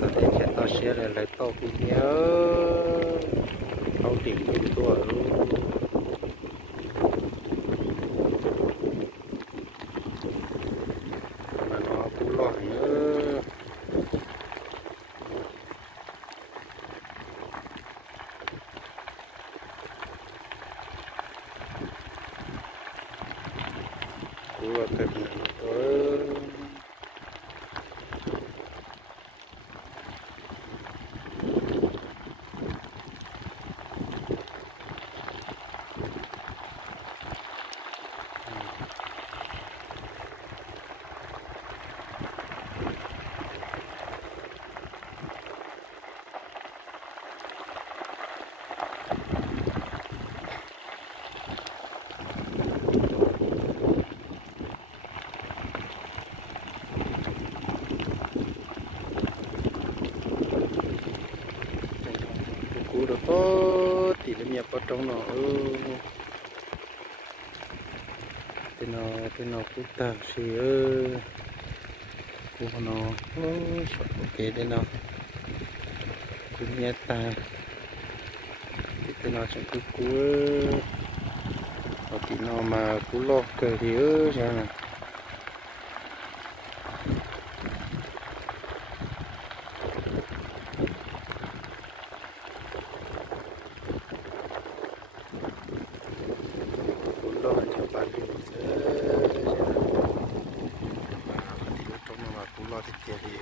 giờ thì cái tao xe này lại tao cũng nhớ tao tìm cũng tua luôn mà nó cũng lo nữa tua cái này cú đó có thì là nhà bắt trong nó thế nó cũng tao xì cú nó ok đấy nó cũng nhét ta thế nó chẳng cứ cú thì nó mà cú lo cờ thì ra nè cú lo cho bạn đi chơi thì nó trong mà cú lo thì tiền thì